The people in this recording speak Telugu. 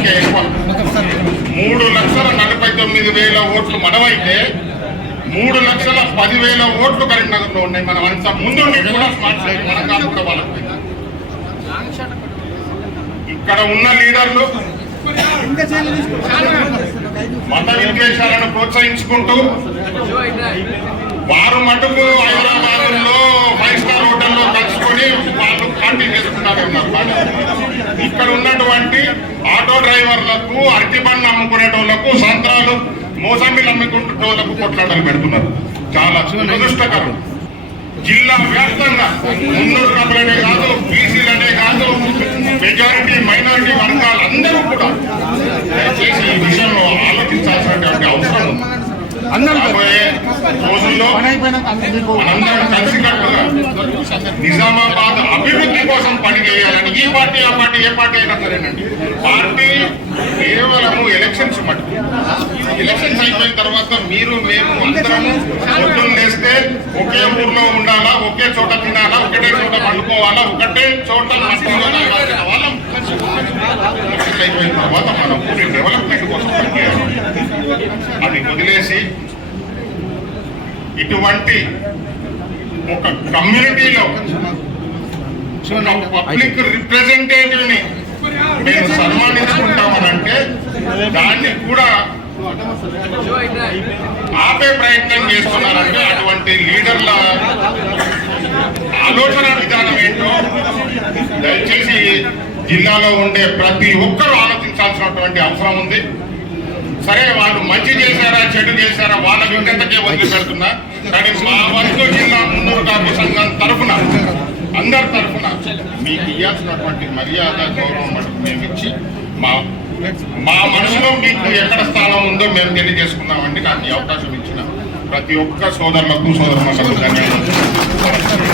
సంఖ్య ఎక్కువ. 3,49,000 ఓట్లు మనమైతే 3,10,000 ఓట్లు కరీంనగర్లో ఉన్నాయి. మనం అంత ముందు కూడా స్మార్ట్ సైట్ మన కాదు కూడా వాళ్ళకి. ఇక్కడ ఉన్న లీడర్లు మత విద్వేషాలను ప్రోత్సహించుకుంటూ వారు మటుకు హైదరాబాద్లో 5 స్టార్ హోటల్లో కలుసుకొని వాళ్ళు పార్టీ చేసుకుంటానే ఉన్నారు. ఇక్కడ ఉన్నటువంటి ఆటో డ్రైవర్లకు, అరటిబండ్లు అమ్ముకునేటోళ్లకు, సంత్రాలు మోసంబిలు అమ్ముకునేటోళ్లకు కొట్లాటలు పెడుతున్నారు. చాలా దురదృష్టకరం. జిల్లా వ్యాప్తంగా మున్నూరు కాపులనే కాదు, బీసీలనే కాదు, మెజారిటీ మైనారిటీ వర్గాలందరూ కూడా దయచేసి ఈ విషయంలో ఆలోచించాల్సినటువంటి అవసరం ఉంది. రాబోయే రోజుల్లో మనందరం కలిసికట్టుగా నిజామాబాద్ అభివృద్ధి కోసం పని చేయాలని ఈ పార్టీ ఆ పార్టీ ఏ పార్టీ అయినా సరేనండి. పార్టీ కేవలము ఎలక్షన్స్ మటుకు. ఎలక్షన్స్ అయిపోయిన తర్వాత మీరు మేము అందరము పొద్దున్న లేస్తే ఒకే ఊర్లో ఉండాలా, ఒకే చోట తినాలా, ఒకటే చోట పండుకోవాలా, ఒకటే చోట వాళ్ళం. ఎలక్షన్స్ అయిపోయిన తర్వాత మనం ఊరి డెవలప్మెంట్ కోసం పనిచేయాలి. అది వదిలేసి ఇటువంటి ఒక కమ్యూనిటీలో పబ్లిక్ రిప్రజెంటేటివ్ ని మేము సన్మానించుకుంటామనంటే దాన్ని కూడా ఆపే ప్రయత్నం చేస్తున్నారంటే అటువంటి లీడర్ల ఆలోచన విధానం ఏంటో దయచేసి జిల్లాలో ఉండే ప్రతి ఒక్కరూ ఆలోచించాల్సినటువంటి అవసరం ఉంది. సరే, వాళ్ళు మంచి చేశారా చెడు చేశారా వాళ్ళ విజ్ఞతకే వదిలిపెడుతున్నా. కానీ మా వంతు జిల్లా మున్నూరు కాపు సంఘం తరఫున అందరి తరఫున మీకు ఇవ్వాల్సినటువంటి మర్యాద గౌరవం మేము ఇచ్చి మా మనసులో మీకు ఎక్కడ స్థానం ఉందో మేము తెలియజేసుకున్నామండి. నాకు ఈ అవకాశం ఇచ్చిన ప్రతి ఒక్క సోదరులకు ధన్యవాదాలు.